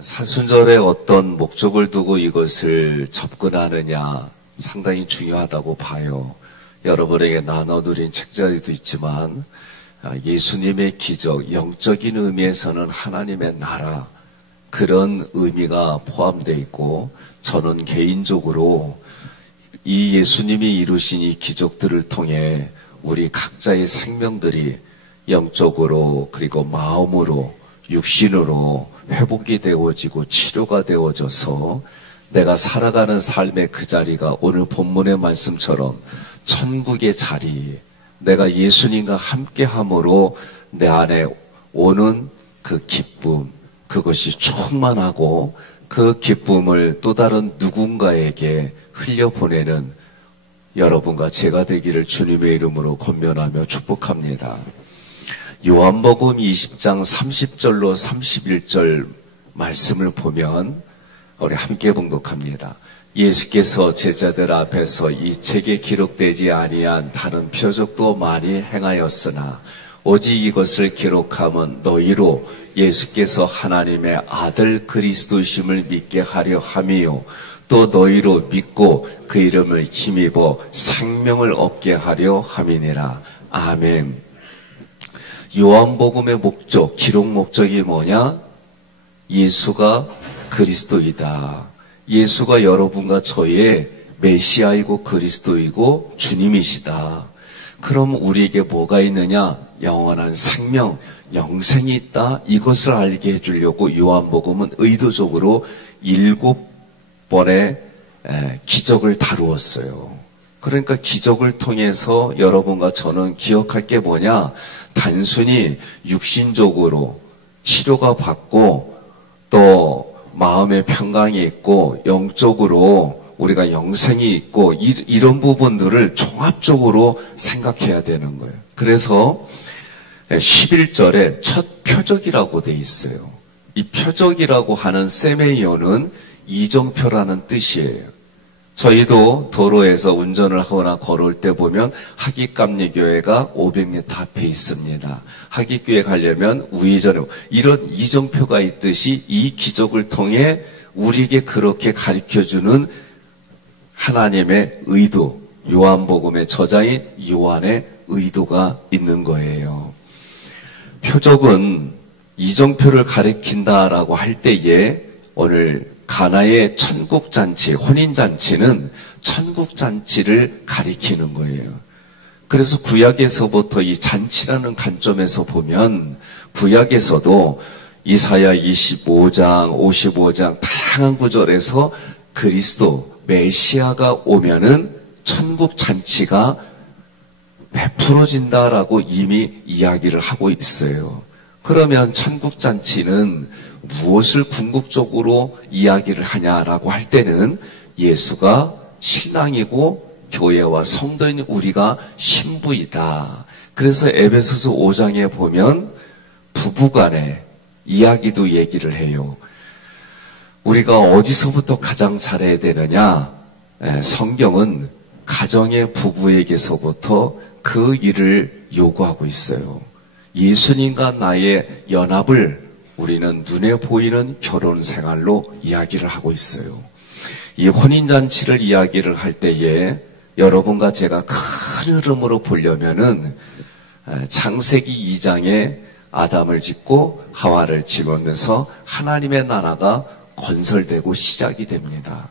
사순절에 어떤 목적을 두고 이것을 접근하느냐 상당히 중요하다고 봐요. 여러분에게 나눠드린 책자리도 있지만 예수님의 기적, 영적인 의미에서는 하나님의 나라, 그런 의미가 포함되어 있고, 저는 개인적으로 이 예수님이 이루신 이 기적들을 통해 우리 각자의 생명들이 영적으로 그리고 마음으로 육신으로 회복이 되어지고 치료가 되어져서 내가 살아가는 삶의 그 자리가 오늘 본문의 말씀처럼 천국의 자리, 내가 예수님과 함께함으로 내 안에 오는 그 기쁨, 그것이 충만하고 그 기쁨을 또 다른 누군가에게 흘려보내는 여러분과 제가 되기를 주님의 이름으로 권면하며 축복합니다. 요한복음 20장 30절로 31절 말씀을 보면 우리 함께 봉독합니다. 예수께서 제자들 앞에서 이 책에 기록되지 아니한 다른 표적도 많이 행하였으나 오직 이것을 기록함은 너희로 예수께서 하나님의 아들 그리스도심을 믿게 하려 함이요 또 너희로 믿고 그 이름을 힘입어 생명을 얻게 하려 함이니라. 아멘. 요한복음의 목적, 기록 목적이 뭐냐? 예수가 그리스도이다. 예수가 여러분과 저의 메시아이고 그리스도이고 주님이시다. 그럼 우리에게 뭐가 있느냐? 영원한 생명, 영생이 있다. 이것을 알게 해주려고 요한복음은 의도적으로 7번의 기적을 다루었어요. 그러니까 기적을 통해서 여러분과 저는 기억할 게 뭐냐? 단순히 육신적으로 치료가 받고 또 마음의 평강이 있고 영적으로 우리가 영생이 있고 이런 부분들을 종합적으로 생각해야 되는 거예요. 그래서 11절에 첫 표적이라고 돼 있어요. 이 표적이라고 하는 세메이오는 이정표라는 뜻이에요. 저희도 도로에서 운전을 하거나 걸을 때 보면 하깃감리교회가 500m 앞에 있습니다. 하깃교회 가려면 우회전에 이런 이정표가 있듯이 이 기적을 통해 우리에게 그렇게 가르쳐주는 하나님의 의도, 요한복음의 저자인 요한의 의도가 있는 거예요. 표적은 이정표를 가리킨다라고 할 때에 오늘 가나의 천국잔치, 혼인잔치는 천국잔치를 가리키는 거예요. 그래서 구약에서부터 이 잔치라는 관점에서 보면 구약에서도 이사야 25장, 55장 다양한 구절에서 그리스도, 메시아가 오면은 천국잔치가 베풀어진다라고 이미 이야기를 하고 있어요. 그러면 천국잔치는 무엇을 궁극적으로 이야기를 하냐라고 할 때는 예수가 신랑이고 교회와 성도인 우리가 신부이다. 그래서 에베소서 5장에 보면 부부간의 이야기도 얘기를 해요. 우리가 어디서부터 가장 잘해야 되느냐? 성경은 가정의 부부에게서부터 그 일을 요구하고 있어요. 예수님과 나의 연합을 우리는 눈에 보이는 결혼 생활로 이야기를 하고 있어요. 이 혼인잔치를 이야기를 할 때에 여러분과 제가 큰 흐름으로 보려면은 창세기 2장에 아담을 짓고 하와를 집으면서 하나님의 나라가 건설되고 시작이 됩니다.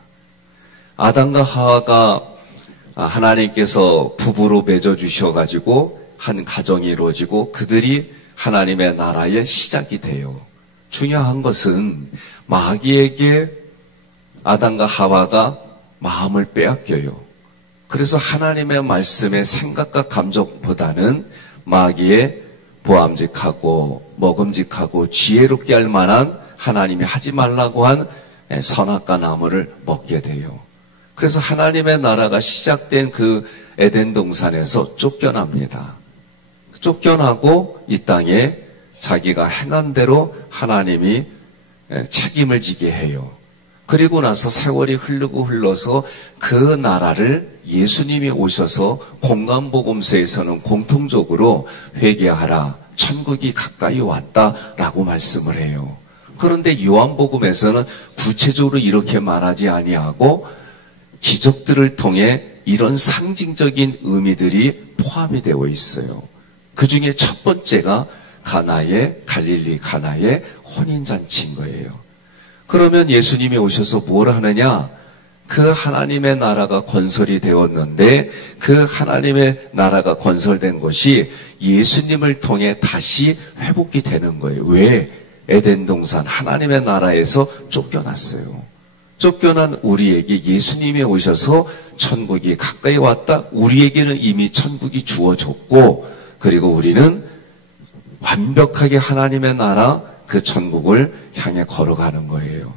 아담과 하와가 하나님께서 부부로 맺어주셔가지고 한 가정이 이루어지고 그들이 하나님의 나라의 시작이 돼요. 중요한 것은 마귀에게 아담과 하와가 마음을 빼앗겨요. 그래서 하나님의 말씀의 생각과 감정보다는 마귀의 보암직하고 먹음직하고 지혜롭게 할 만한 하나님이 하지 말라고 한 선악과 나무를 먹게 돼요. 그래서 하나님의 나라가 시작된 그 에덴 동산에서 쫓겨납니다. 쫓겨나고 이 땅에 자기가 행한 대로 하나님이 책임을 지게 해요. 그리고 나서 세월이 흐르고 흘러서 그 나라를 예수님이 오셔서 공간복음서에서는 공통적으로 회개하라, 천국이 가까이 왔다라고 말씀을 해요. 그런데 요한복음에서는 구체적으로 이렇게 말하지 아니하고 기적들을 통해 이런 상징적인 의미들이 포함이 되어 있어요. 그 중에 첫 번째가 갈릴리 가나의 혼인잔치인 거예요. 그러면 예수님이 오셔서 뭘 하느냐? 그 하나님의 나라가 건설이 되었는데 그 하나님의 나라가 건설된 것이 예수님을 통해 다시 회복이 되는 거예요. 왜? 에덴 동산 하나님의 나라에서 쫓겨났어요. 쫓겨난 우리에게 예수님이 오셔서 천국이 가까이 왔다. 우리에게는 이미 천국이 주어졌고, 그리고 우리는 완벽하게 하나님의 나라 그 천국을 향해 걸어가는 거예요.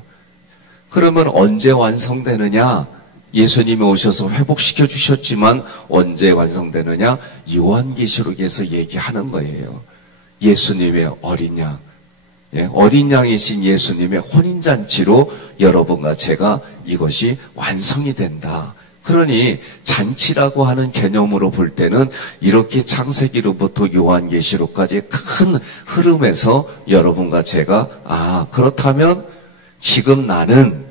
그러면 언제 완성되느냐? 예수님이 오셔서 회복시켜 주셨지만 언제 완성되느냐? 요한계시록에서 얘기하는 거예요. 예수님의 어린 양, 어린 양이신 예수님의 혼인잔치로 여러분과 제가 이것이 완성이 된다. 그러니 잔치라고 하는 개념으로 볼 때는 이렇게 창세기로부터 요한계시록까지 큰 흐름에서 여러분과 제가 그렇다면 지금 나는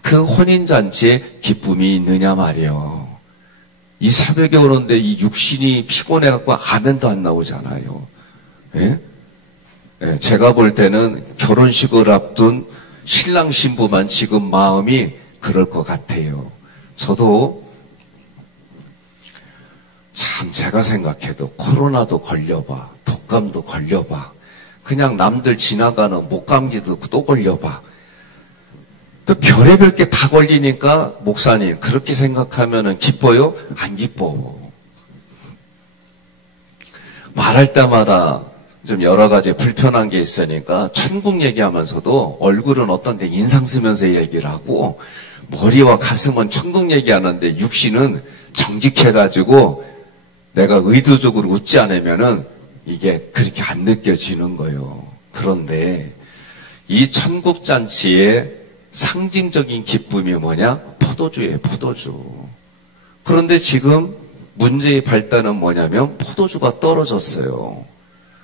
그 혼인잔치에 기쁨이 있느냐 말이에요. 이 새벽에 오는데 이 육신이 피곤해갖고 아멘도 안 나오잖아요. 예? 제가 볼 때는 결혼식을 앞둔 신랑 신부만 지금 마음이 그럴 것 같아요. 저도 참 제가 생각해도 코로나도 걸려봐, 독감도 걸려봐, 그냥 남들 지나가는 목감기도 또 걸려봐. 또 별의별 게 다 걸리니까 목사님 그렇게 생각하면 기뻐요? 안 기뻐. 말할 때마다 좀 여러 가지 불편한 게 있으니까 천국 얘기하면서도 얼굴은 어떤데 인상 쓰면서 얘기를 하고 머리와 가슴은 천국 얘기하는데 육신은 정직해가지고 내가 의도적으로 웃지 않으면은 이게 그렇게 안 느껴지는 거예요. 그런데 이 천국 잔치의 상징적인 기쁨이 뭐냐? 포도주예요, 포도주. 그런데 지금 문제의 발단은 뭐냐면 포도주가 떨어졌어요.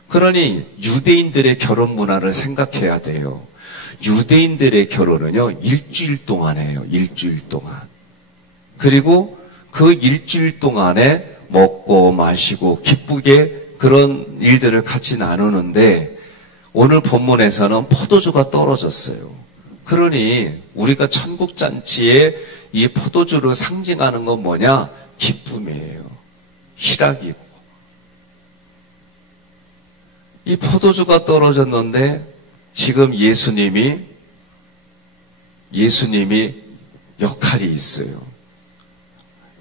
그러니 유대인들의 결혼 문화를 생각해야 돼요. 유대인들의 결혼은요, 일주일 동안 해요. 일주일 동안. 그리고 그 일주일 동안에 먹고 마시고 기쁘게 그런 일들을 같이 나누는데 오늘 본문에서는 포도주가 떨어졌어요. 그러니 우리가 천국잔치에 이 포도주를 상징하는 건 뭐냐? 기쁨이에요. 희락이고. 이 포도주가 떨어졌는데 지금 예수님이 역할이 있어요.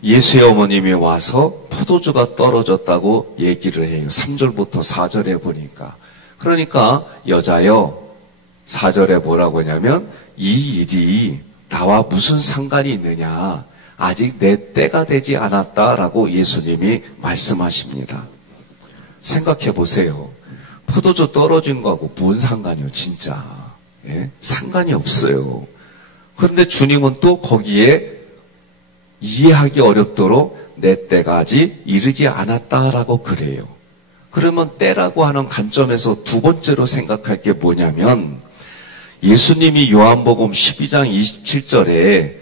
예수의 어머님이 와서 포도주가 떨어졌다고 얘기를 해요. 3절부터 4절에 보니까. 그러니까 여자여, 4절에 뭐라고 하냐면 이 일이 나와 무슨 상관이 있느냐. 아직 내 때가 되지 않았다라고 예수님이 말씀하십니다. 생각해 보세요. 포도주 떨어진 거하고 뭔 상관이요, 진짜. 예? 상관이 없어요. 그런데 주님은 또 거기에 이해하기 어렵도록 내 때가 아직 이르지 않았다라고 그래요. 그러면 때라고 하는 관점에서 두 번째로 생각할 게 뭐냐면 예수님이 요한복음 12장 27절에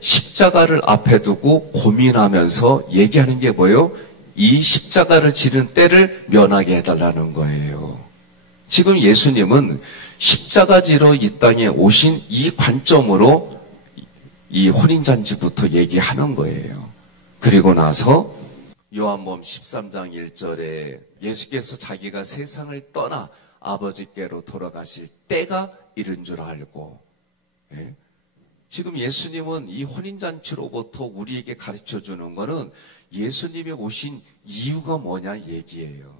십자가를 앞에 두고 고민하면서 얘기하는 게 뭐예요? 이 십자가를 지는 때를 면하게 해달라는 거예요. 지금 예수님은 십자가 지러 이 땅에 오신 이 관점으로 이 혼인잔치부터 얘기하는 거예요. 그리고 나서 요한복음 13장 1절에 예수께서 자기가 세상을 떠나 아버지께로 돌아가실 때가 이른 줄 알고, 지금 예수님은 이 혼인잔치로부터 우리에게 가르쳐주는 것은 예수님이 오신 이유가 뭐냐 얘기예요.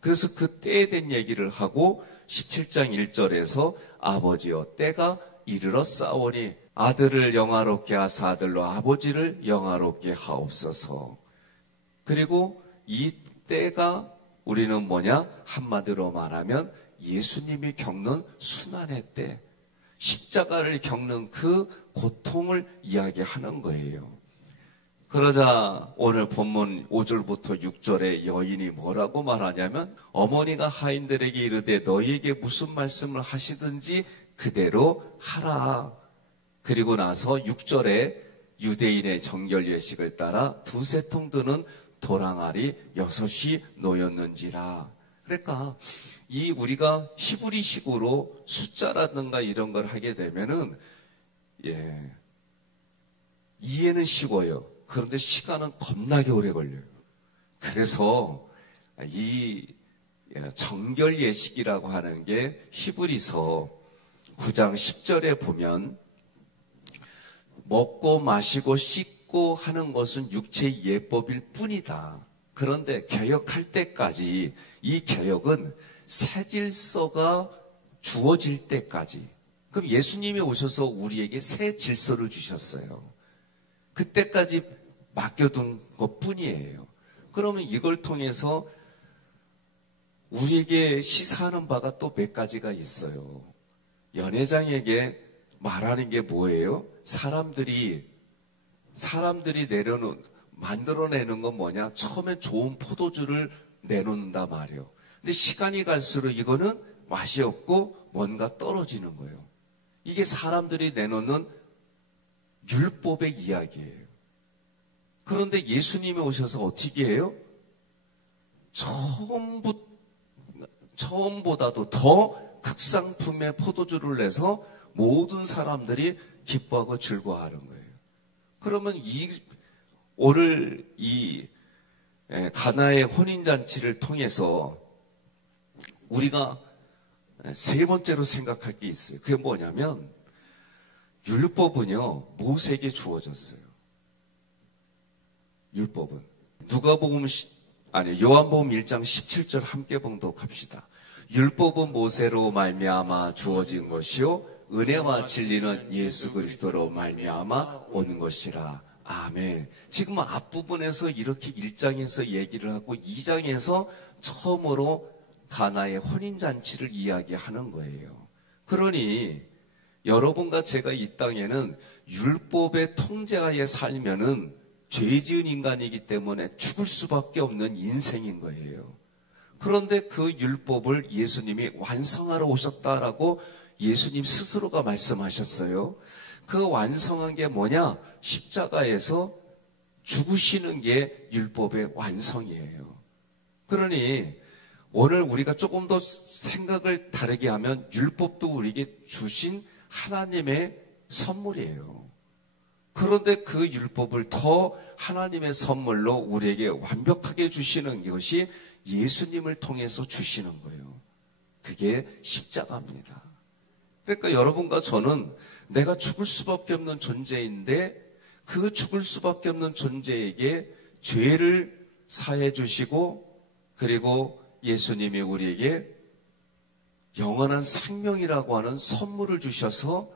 그래서 그 때에 대한 얘기를 하고 17장 1절에서 아버지여 때가 이르렀사오니 아들을 영화롭게 하사 아들로 아버지를 영화롭게 하옵소서. 그리고 이 때가 우리는 뭐냐? 한마디로 말하면 예수님이 겪는 순환의 때, 십자가를 겪는 그 고통을 이야기하는 거예요. 그러자 오늘 본문 5절부터 6절에 여인이 뭐라고 말하냐면 어머니가 하인들에게 이르되 너희에게 무슨 말씀을 하시든지 그대로 하라. 그리고 나서 6절에 유대인의 정결 예식을 따라 두세 통 드는 도랑알이 6이 놓였는지라. 그러니까 이 우리가 히브리식으로 숫자라든가 이런 걸 하게 되면은 이해는 쉬워요. 그런데 시간은 겁나게 오래 걸려요. 그래서 이 정결 예식이라고 하는 게 히브리서 9장 10절에 보면 먹고 마시고 씻고 하는 것은 육체의 예법일 뿐이다. 그런데 개혁할 때까지 이 개혁은 새 질서가 주어질 때까지. 그럼 예수님이 오셔서 우리에게 새 질서를 주셨어요. 그때까지 맡겨둔 것 뿐이에요. 그러면 이걸 통해서 우리에게 시사하는 바가 또 몇 가지가 있어요. 연회장에게 말하는 게 뭐예요? 사람들이 만들어내는 건 뭐냐? 처음에 좋은 포도주를 내놓는다 말이에요. 근데 시간이 갈수록 이거는 맛이 없고 뭔가 떨어지는 거예요. 이게 사람들이 내놓는 율법의 이야기예요. 그런데 예수님이 오셔서 어떻게 해요? 처음보다도 더 극상품의 포도주를 내서 모든 사람들이 기뻐하고 즐거워하는 거예요. 그러면 오늘 이 가나의 혼인잔치를 통해서 우리가 세 번째로 생각할 게 있어요. 그게 뭐냐면 율법은요 모세에게 주어졌어요. 율법은 요한복음 1장 17절 함께 봉독합시다. 율법은 모세로 말미암아 주어진 것이요 은혜와 진리는 예수 그리스도로 말미암아 온 것이라. 아멘. 지금 앞부분에서 이렇게 1장에서 얘기를 하고 2장에서 처음으로 가나의 혼인잔치를 이야기하는 거예요. 그러니 여러분과 제가 이 땅에는 율법의 통제하에 살면은 죄 지은 인간이기 때문에 죽을 수밖에 없는 인생인 거예요. 그런데 그 율법을 예수님이 완성하러 오셨다라고 예수님 스스로가 말씀하셨어요. 그 완성한 게 뭐냐? 십자가에서 죽으시는 게 율법의 완성이에요. 그러니 오늘 우리가 조금 더 생각을 다르게 하면 율법도 우리에게 주신 하나님의 선물이에요. 그런데 그 율법을 더 하나님의 선물로 우리에게 완벽하게 주시는 것이 예수님을 통해서 주시는 거예요. 그게 십자가입니다. 그러니까 여러분과 저는 내가 죽을 수밖에 없는 존재인데 그 죽을 수밖에 없는 존재에게 죄를 사해 주시고 그리고 예수님이 우리에게 영원한 생명이라고 하는 선물을 주셔서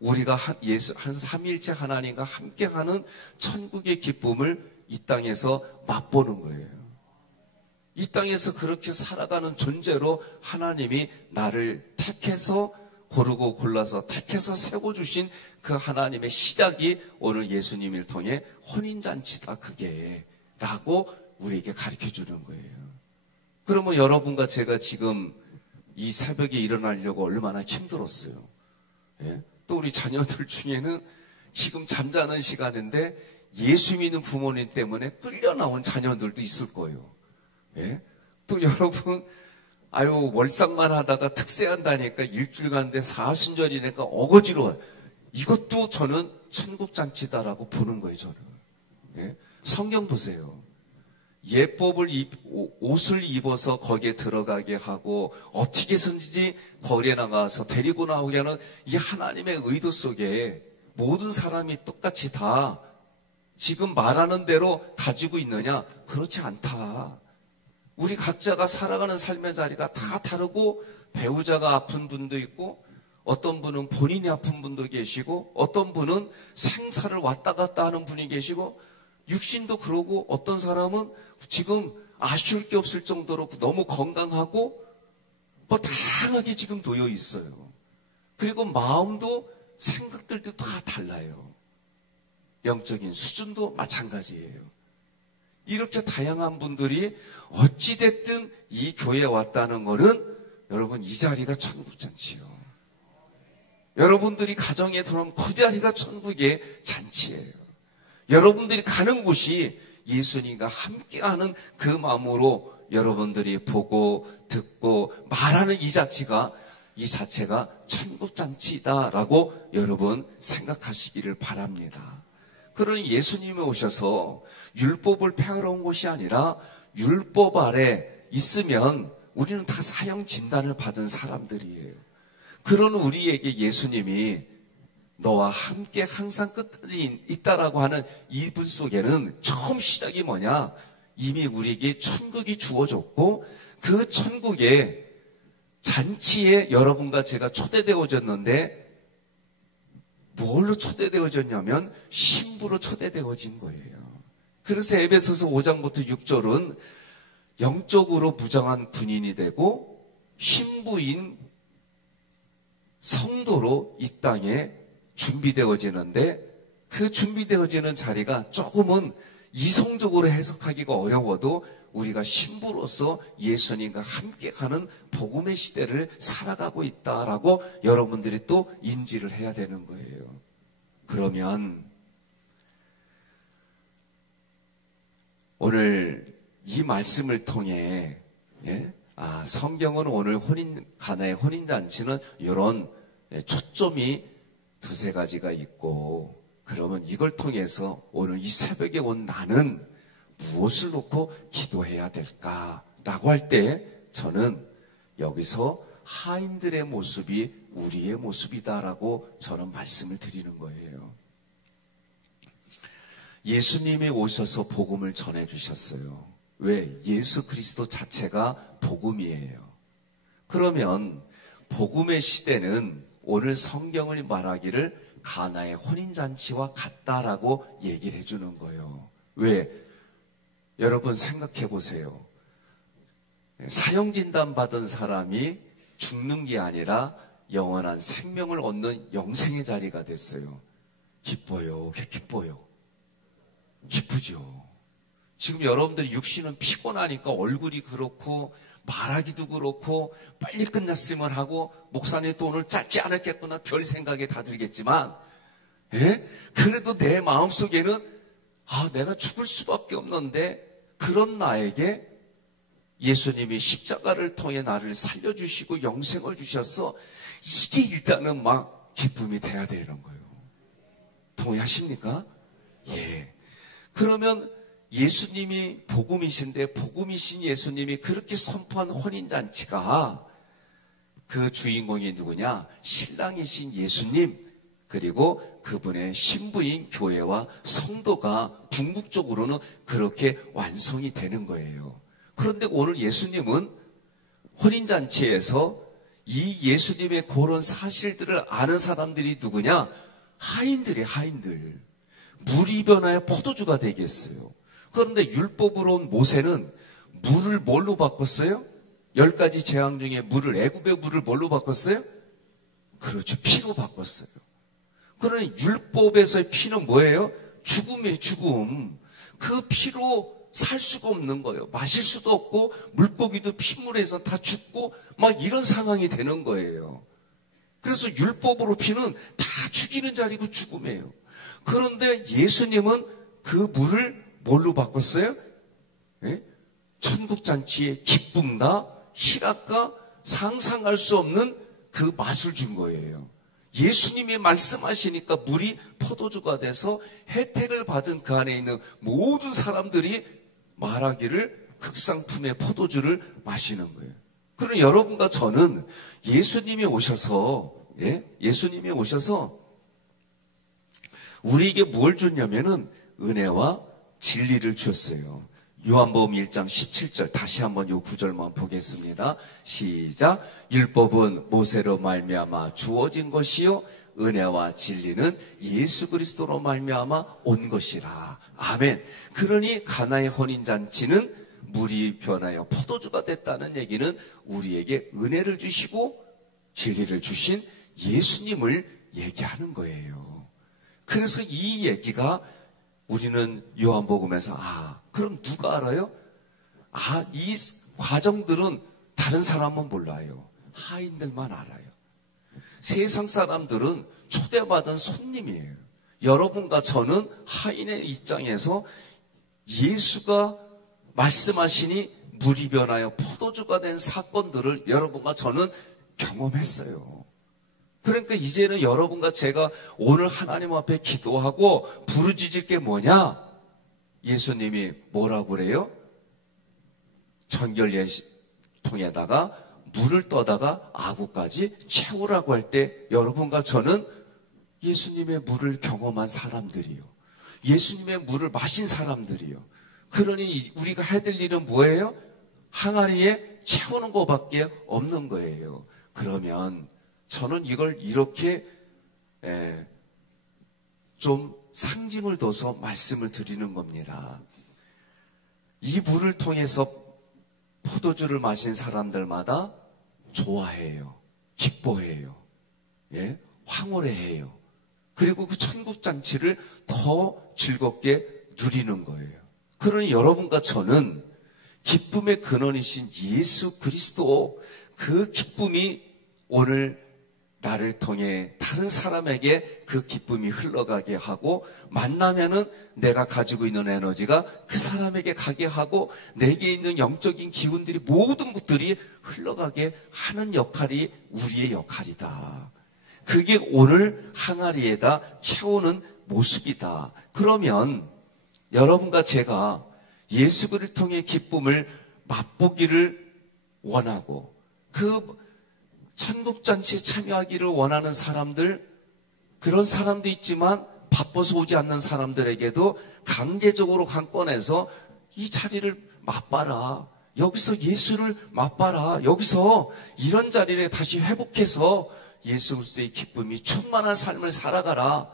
우리가 한 삼위일체 하나님과 함께하는 천국의 기쁨을 이 땅에서 맛보는 거예요. 이 땅에서 그렇게 살아가는 존재로 하나님이 나를 택해서 고르고 골라서 택해서 세워주신 그 하나님의 시작이 오늘 예수님을 통해 혼인잔치다 그게 라고 우리에게 가르쳐주는 거예요. 그러면 여러분과 제가 지금 이 새벽에 일어나려고 얼마나 힘들었어요. 예? 또 우리 자녀들 중에는 지금 잠자는 시간인데 예수 믿는 부모님 때문에 끌려 나온 자녀들도 있을 거예요. 예? 또 여러분 월상만 하다가 특세한다니까 일주일 가는데 사순절이니까 어거지로 이것도 저는 천국잔치다라고 보는 거예요. 저는. 예? 성경 보세요. 예법을 옷을 입어서 거기에 들어가게 하고 어떻게 해서든지 거리에 나가서 데리고 나오게 하는 이 하나님의 의도 속에 모든 사람이 똑같이 다 지금 말하는 대로 가지고 있느냐? 그렇지 않다. 우리 각자가 살아가는 삶의 자리가 다 다르고 배우자가 아픈 분도 있고 어떤 분은 본인이 아픈 분도 계시고 어떤 분은 생사를 왔다 갔다 하는 분이 계시고 육신도 그러고 어떤 사람은 지금 아쉬울 게 없을 정도로 너무 건강하고 뭐 다양하게 지금 놓여 있어요. 그리고 마음도 생각들도 다 달라요. 영적인 수준도 마찬가지예요. 이렇게 다양한 분들이 어찌됐든 이 교회에 왔다는 것은 여러분 이 자리가 천국잔치요. 여러분들이 가정에 들어오면 그 자리가 천국의 잔치예요. 여러분들이 가는 곳이 예수님과 함께하는 그 마음으로 여러분들이 보고 듣고 말하는 이 자체가 천국잔치다라고 여러분 생각하시기를 바랍니다. 그러니 예수님이 오셔서 율법을 폐하러 온 것이 아니라 율법 아래 있으면 우리는 다 사형 진단을 받은 사람들이에요. 그런 우리에게 예수님이 너와 함께 항상 끝까지 있다라고 하는 이분 속에는 처음 시작이 뭐냐? 이미 우리에게 천국이 주어졌고 그 천국의 잔치에 여러분과 제가 초대되어졌는데 뭘로 초대되어졌냐면 신부로 초대되어진 거예요. 그래서 에베소서 5장부터 6절은 영적으로 무장한 군인이 되고 신부인 성도로 이 땅에 준비되어지는데 그 준비되어지는 자리가 조금은 이성적으로 해석하기가 어려워도 우리가 신부로서 예수님과 함께 가는 복음의 시대를 살아가고 있다라고 여러분들이 또 인지를 해야 되는 거예요. 그러면 오늘 이 말씀을 통해 성경은 오늘 가나의 혼인잔치는 이런 초점이 두세 가지가 있고 그러면 이걸 통해서 오늘 이 새벽에 온 나는 무엇을 놓고 기도해야 될까라고 할 때 저는 여기서 하인들의 모습이 우리의 모습이다라고 저는 말씀을 드리는 거예요. 예수님이 오셔서 복음을 전해주셨어요. 왜? 예수 그리스도 자체가 복음이에요. 그러면 복음의 시대는 오늘 성경을 말하기를 가나의 혼인잔치와 같다라고 얘기를 해주는 거예요. 왜? 여러분 생각해 보세요. 사형진단 받은 사람이 죽는 게 아니라 영원한 생명을 얻는 영생의 자리가 됐어요. 기뻐요. 기뻐요. 기쁘죠. 지금 여러분들이 육신은 피곤하니까 얼굴이 그렇고 말하기도 그렇고 빨리 끝났으면 하고 목사님 또 오늘 짧지 않았겠구나 별 생각이 다 들겠지만 그래도 내 마음속에는 내가 죽을 수밖에 없는데 그런 나에게 예수님이 십자가를 통해 나를 살려주시고 영생을 주셔서 이게 일단은 막 기쁨이 돼야 되는 거예요. 동의하십니까? 예. 그러면 예수님이 복음이신데 복음이신 예수님이 그렇게 선포한 혼인잔치가 그 주인공이 누구냐? 신랑이신 예수님 그리고 그분의 신부인 교회와 성도가 궁극적으로는 그렇게 완성이 되는 거예요. 그런데 오늘 예수님은 혼인잔치에서 이 예수님의 그런 사실들을 아는 사람들이 누구냐? 하인들. 물이 변하여 포도주가 되겠어요. 그런데 율법으로 온 모세는 물을 뭘로 바꿨어요? 10가지 재앙 중에 애굽의 물을 뭘로 바꿨어요? 그렇죠. 피로 바꿨어요. 그러니 율법에서의 피는 뭐예요? 죽음이에요. 죽음. 그 피로 살 수가 없는 거예요. 마실 수도 없고 물고기도 핏물에서 다 죽고 막 이런 상황이 되는 거예요. 그래서 율법으로 피는 다 죽이는 자리고 죽음이에요. 그런데 예수님은 그 물을 뭘로 바꿨어요? 천국잔치의 기쁨과 희락과 상상할 수 없는 그 맛을 준 거예요. 예수님이 말씀하시니까 물이 포도주가 돼서 혜택을 받은 그 안에 있는 모든 사람들이 말하기를 극상품의 포도주를 마시는 거예요. 그럼 여러분과 저는 예수님이 오셔서 우리에게 뭘 줬냐면은 은혜와 진리를 주었어요. 요한복음 1장 17절 다시 한번 요 구절만 보겠습니다. 시작. 율법은 모세로 말미암아 주어진 것이요 은혜와 진리는 예수 그리스도로 말미암아 온 것이라. 아멘. 그러니 가나의 혼인잔치는 물이 변하여 포도주가 됐다는 얘기는 우리에게 은혜를 주시고 진리를 주신 예수님을 얘기하는 거예요. 그래서 이 얘기가 우리는 요한복음에서 그럼 누가 알아요? 이 과정들은 다른 사람은 몰라요. 하인들만 알아요. 세상 사람들은 초대받은 손님이에요. 여러분과 저는 하인의 입장에서 예수가 말씀하시니 물이 변하여 포도주가 된 사건들을 여러분과 저는 경험했어요. 그러니까 이제는 여러분과 제가 오늘 하나님 앞에 기도하고 부르짖을 게 뭐냐? 예수님이 뭐라고 그래요? 전결예통에다가 물을 떠다가 아구까지 채우라고 할 때 여러분과 저는 예수님의 물을 경험한 사람들이요. 예수님의 물을 마신 사람들이요. 그러니 우리가 해야 될 일은 뭐예요? 항아리에 채우는 것밖에 없는 거예요. 그러면 저는 이걸 이렇게 좀 상징을 둬서 말씀을 드리는 겁니다. 이 물을 통해서 포도주를 마신 사람들마다 좋아해요. 기뻐해요. 황홀해해요. 그리고 그 천국잔치를 더 즐겁게 누리는 거예요. 그러니 여러분과 저는 기쁨의 근원이신 예수 그리스도, 그 기쁨이 오늘 나를 통해 다른 사람에게 그 기쁨이 흘러가게 하고, 만나면은 내가 가지고 있는 에너지가 그 사람에게 가게 하고, 내게 있는 영적인 기운들이 모든 것들이 흘러가게 하는 역할이 우리의 역할이다. 그게 오늘 항아리에다 채우는 모습이다. 그러면 여러분과 제가 예수 그리스도를 통해 기쁨을 맛보기를 원하고 그 천국잔치에 참여하기를 원하는 사람들, 그런 사람도 있지만 바빠서 오지 않는 사람들에게도 강제적으로 강권해서 이 자리를 맛봐라, 여기서 예수를 맛봐라, 여기서 이런 자리를 다시 회복해서 예수 그리스도의 기쁨이 충만한 삶을 살아가라,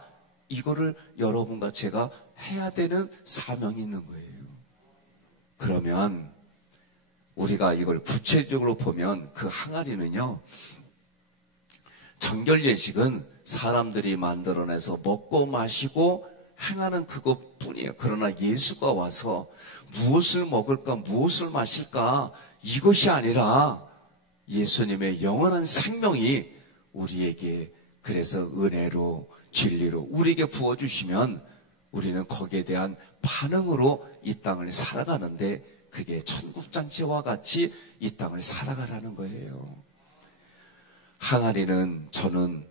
이거를 여러분과 제가 해야 되는 사명이 있는 거예요. 그러면 우리가 이걸 구체적으로 보면 그 항아리는요, 정결예식은 사람들이 만들어내서 먹고 마시고 행하는 그것뿐이에요. 그러나 예수가 와서 무엇을 먹을까, 무엇을 마실까, 이것이 아니라 예수님의 영원한 생명이 우리에게 그래서 은혜로 진리로 우리에게 부어주시면 우리는 거기에 대한 반응으로 이 땅을 살아가는데, 그게 천국잔치와 같이 이 땅을 살아가라는 거예요. 항아리는 저는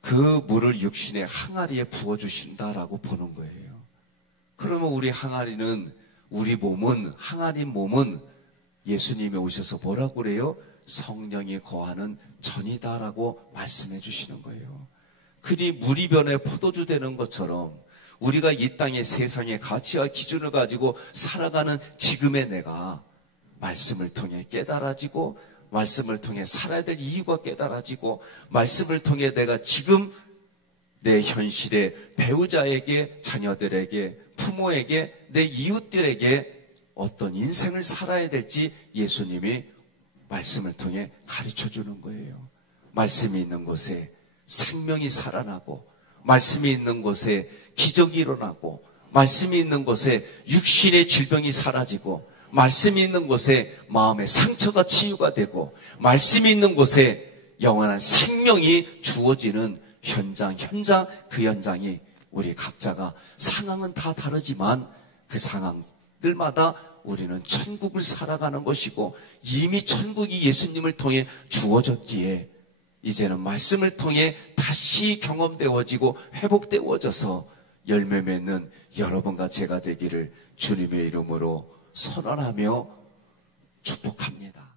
그 물을 육신의 항아리에 부어주신다라고 보는 거예요. 그러면 우리 항아리는, 우리 몸은, 항아리 몸은 예수님이 오셔서 뭐라고 그래요? 성령이 거하는 전이다라고 말씀해 주시는 거예요. 그리 물이 변해 포도주 되는 것처럼 우리가 이 땅의 세상의 가치와 기준을 가지고 살아가는 지금의 내가 말씀을 통해 깨달아지고, 말씀을 통해 살아야 될 이유가 깨달아지고, 말씀을 통해 내가 지금 내 현실의 배우자에게, 자녀들에게, 부모에게, 내 이웃들에게 어떤 인생을 살아야 될지 예수님이 말씀을 통해 가르쳐 주는 거예요. 말씀이 있는 곳에 생명이 살아나고, 말씀이 있는 곳에 기적이 일어나고, 말씀이 있는 곳에 육신의 질병이 사라지고, 말씀이 있는 곳에 마음의 상처가 치유가 되고, 말씀이 있는 곳에 영원한 생명이 주어지는 현장, 그 현장이 우리 각자가, 상황은 다 다르지만 그 상황들마다 우리는 천국을 살아가는 것이고, 이미 천국이 예수님을 통해 주어졌기에 이제는 말씀을 통해 다시 경험되어지고 회복되어져서 열매 맺는 여러분과 제가 되기를 주님의 이름으로 선언하며 축복합니다.